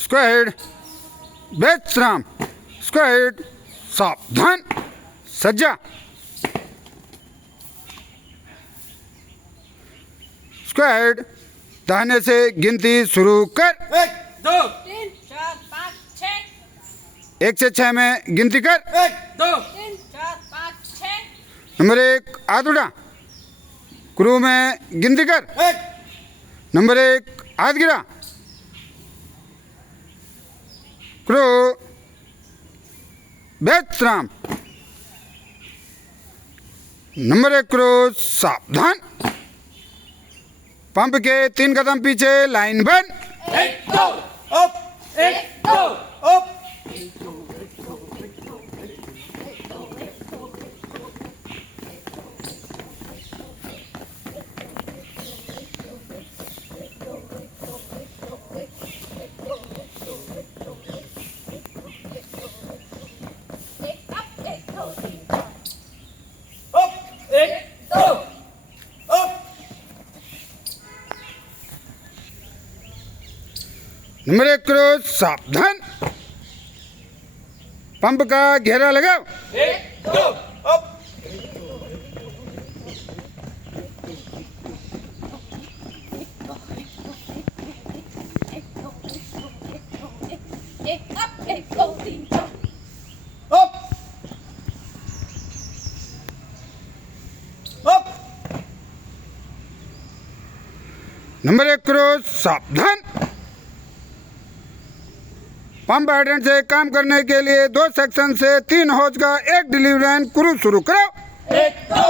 स्क्वायर बेचराम स्क्वायर सावधान सज्जा स्क्वायर दाहिने से गिनती शुरू कर 1 2 3 4 5 6 1 से 6 में गिनती कर 1 2 3 4 5 6 नंबर 1 हाथ उठा क्रू में गिनती कर 1 नंबर 1 हाथ गिरा क्रू बेचराम नंबर 1 क्रू सावधान पंप के 3 कदम पीछे लाइन बन 1 2 अप 1 2 अप नंबर 1 करो सावधान पंप का घेरा लगाओ 1 2 अप नंबर 1 करो सावधान पंप हाइड्रेंट से काम करने के लिए 2 सेक्शन से 3 होज का एक डिलीवरी लाइन क्रू शुरू करो 1 2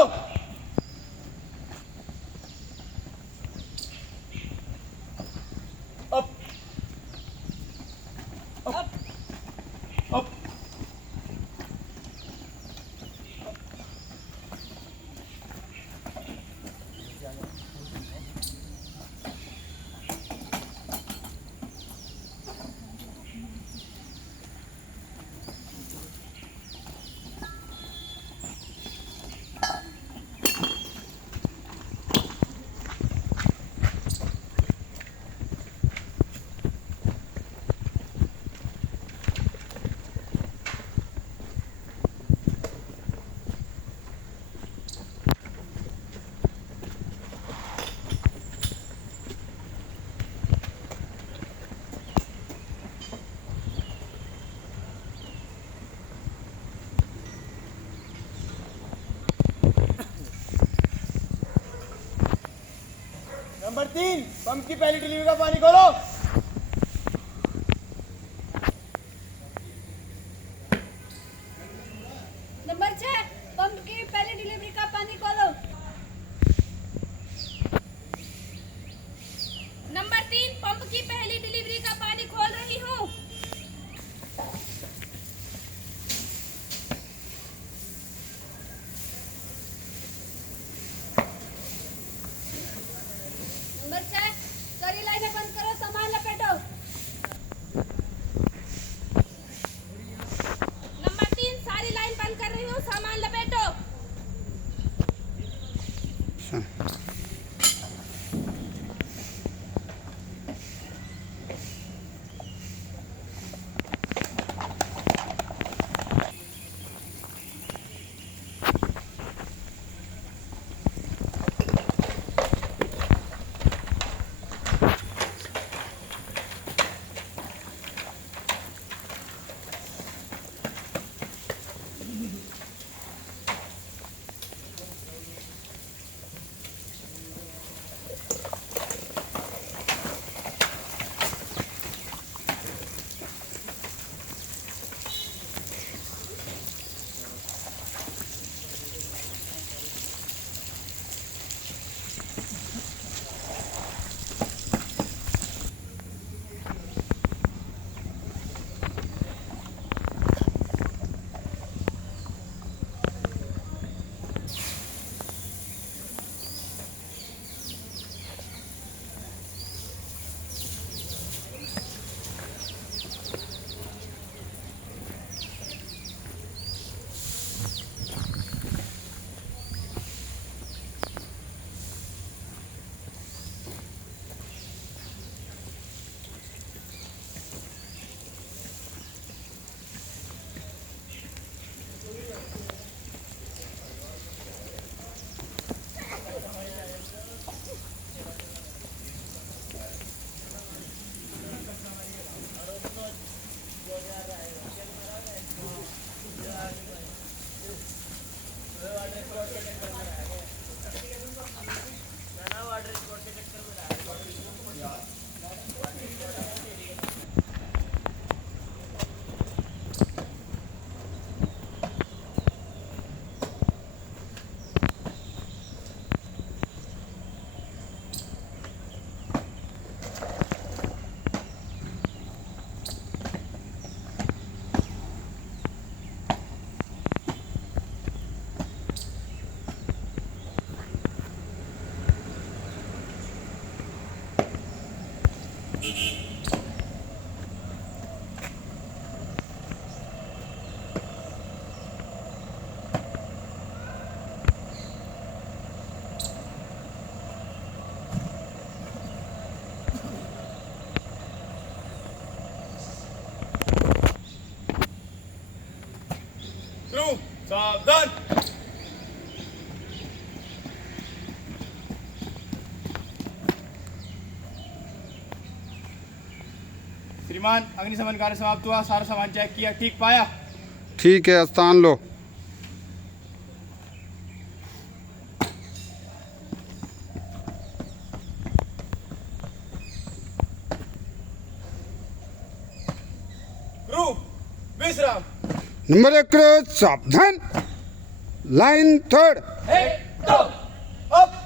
अप अप अप नंबर 3 पंप की पहली डिलीवरी का पानी खोलो नंबर 6 पंप की पहली डिलीवरी का पानी खोलो नंबर 3 पंप की पहली डिलीवरी का पानी खोल रही हूँ नंबर 6 सारी लाइनें बंद करो सामान Crew, सावधान. श्रीमान अग्निशमन कार्य समाप्त हुआ. सारा सामान चेक किया, ठीक पाया. ठीक है, स्थान लो. क्रू विश्राम. नंबर 1 क्रू सावधान. Line third. एक दो अप.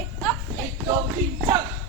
एक अप, एक दो, तीन, चार.